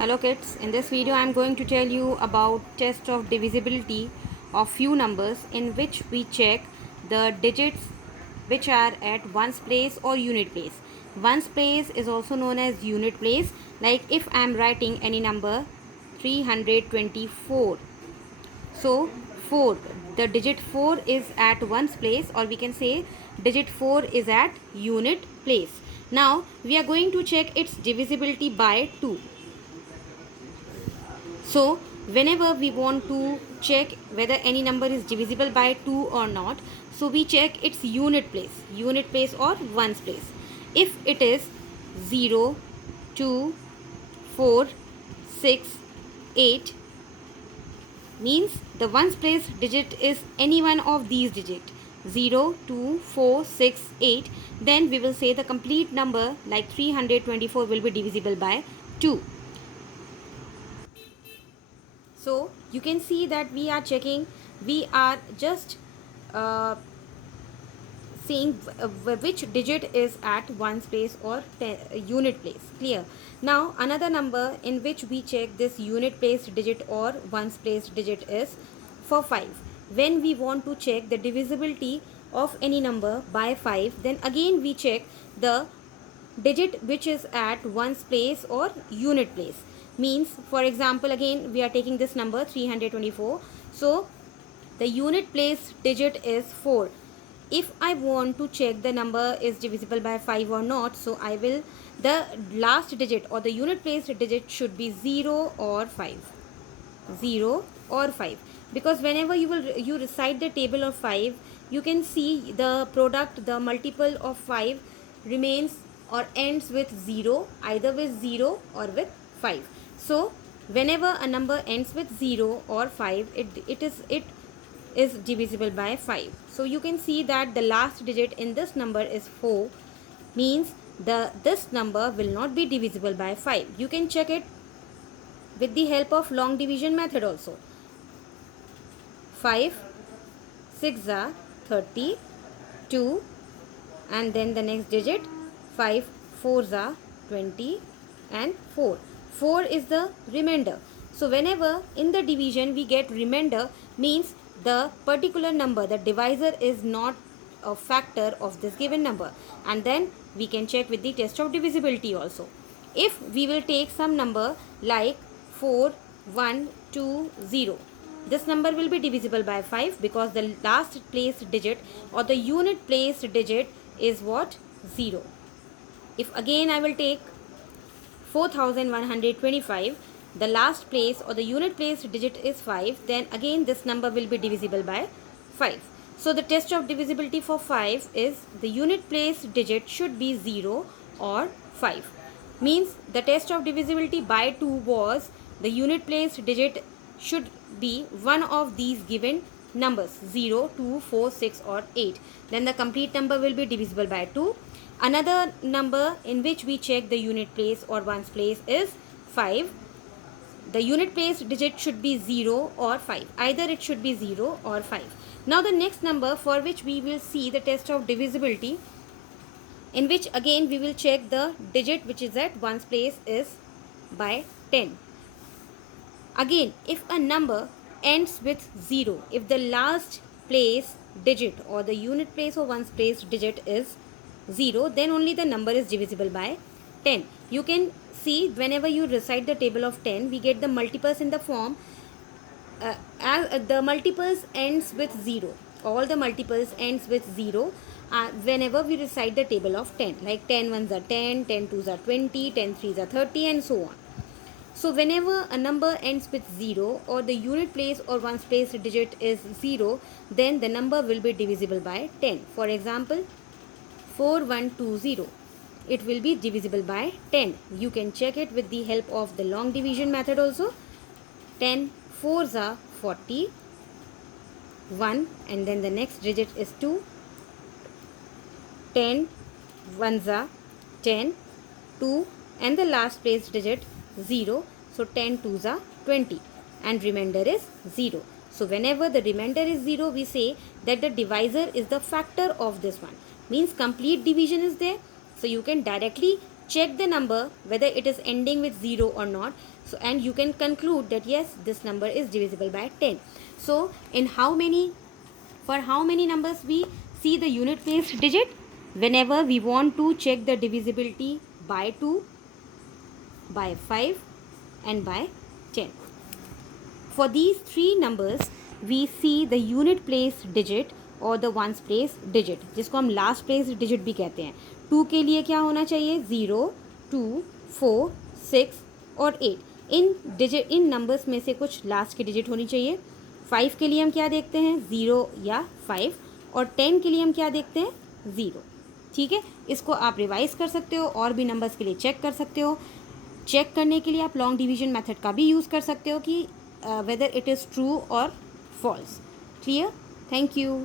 Hello kids, in this video I am going to tell you about test of divisibility of few numbers in which we check the digits which are at ones place or unit place. Ones place is also known as unit place. Like if I am writing any number 324. So 4, the digit 4 is at ones place, or we can say digit 4 is at unit place. Now we are going to check its divisibility by 2. So whenever we want to check whether any number is divisible by 2 or not, so we check its unit place or ones place. If it is 0, 2, 4, 6, 8, means the ones place digit is any one of these digits, 0, 2, 4, 6, 8, then we will say the complete number like 324 will be divisible by 2. So you can see that we are checking, we are just uh, seeing which digit is at ones place or unit place. Clear? Now another number in which we check this unit place digit or ones place digit is for 5. When we want to check the divisibility of any number by 5, then again we check the digit which is at ones place or unit place. Means, for example, again we are taking this number 324. So the unit place digit is 4. If I want to check the number is divisible by 5 or not, so I will, the last digit or the unit place digit should be 0 or 5. 0 or 5, because whenever you recite the table of 5, you can see the product, the multiple of 5 remains or ends with 0, either with 0 or with 5. So whenever a number ends with 0 or 5, it is divisible by 5. So you can see that the last digit in this number is 4, means this number will not be divisible by 5. You can check it with the help of long division method also. 5 6 are 30, 2, and then the next digit 5 4s are 20 and 4. 4 is the remainder. So whenever in the division we get remainder, means the particular number, the divisor is not a factor of this given number, and then we can check with the test of divisibility also. If we will take some number like 4 1 2 0, this number will be divisible by 5 because the last place digit or the unit place digit is what? 0. If again I will take 4125, the last place or the unit place digit is 5, then again this number will be divisible by 5. So the test of divisibility for 5 is the unit place digit should be 0 or 5. Means the test of divisibility by 2 was the unit place digit should be one of these given numbers, 0, 2, 4, 6 or 8. Then the complete number will be divisible by 2. Another number in which we check the unit place or ones place is 5. The unit place digit should be 0 or 5. Either it should be 0 or 5. Now the next number for which we will see the test of divisibility, in which again we will check the digit which is at ones place is by 10. Again, if a number ends with 0, if the last place digit or the unit place or ones place digit is 0, then only the number is divisible by 10. You can see whenever you recite the table of 10, we get the multiples in the form as the multiples ends with 0. All the multiples ends with 0 whenever we recite the table of 10, like 10 ones are 10, 10 twos are 20, 10 threes are 30 and so on. So whenever a number ends with 0 or the unit place or ones place digit is 0, then the number will be divisible by 10. For example, 4120, it will be divisible by 10. You can check it with the help of the long division method also. 10 fours are 40, 1, and then the next digit is 2. 10 ones are 10, 2, and the last place digit 0. So 10 twos are 20 and remainder is 0. So whenever the remainder is 0, we say that the divisor is the factor of this one. Means complete division is there. So you can directly check the number whether it is ending with 0 or not. So and you can conclude that yes, this number is divisible by 10. So in for how many numbers we see the unit place digit? Whenever we want to check the divisibility by 2, by 5 and by 10. For these three numbers we see the unit place digit और the ones place digit, जिसको हम last place digit भी कहते हैं. 2 के लिए क्या होना चाहिए? 0, 2, 4, 6 और 8. इन नंबर्स में से कुछ लास्ट की डिजिट होनी चाहिए. 5 के लिए हम क्या देखते हैं? 0 या 5. और 10 के लिए हम क्या देखते हैं? 0. ठीक है, इसको आप रिवाइज कर सकते हो और भी नंबर्स के लिए चेक कर सकते हो. चेक करने के लिए आप लॉन्ग डिवीजन मेथड का भी यूज़ कर सकते हो कि वेदर इट इज़ ट्रू और फॉल्स. क्लियर? Thank you.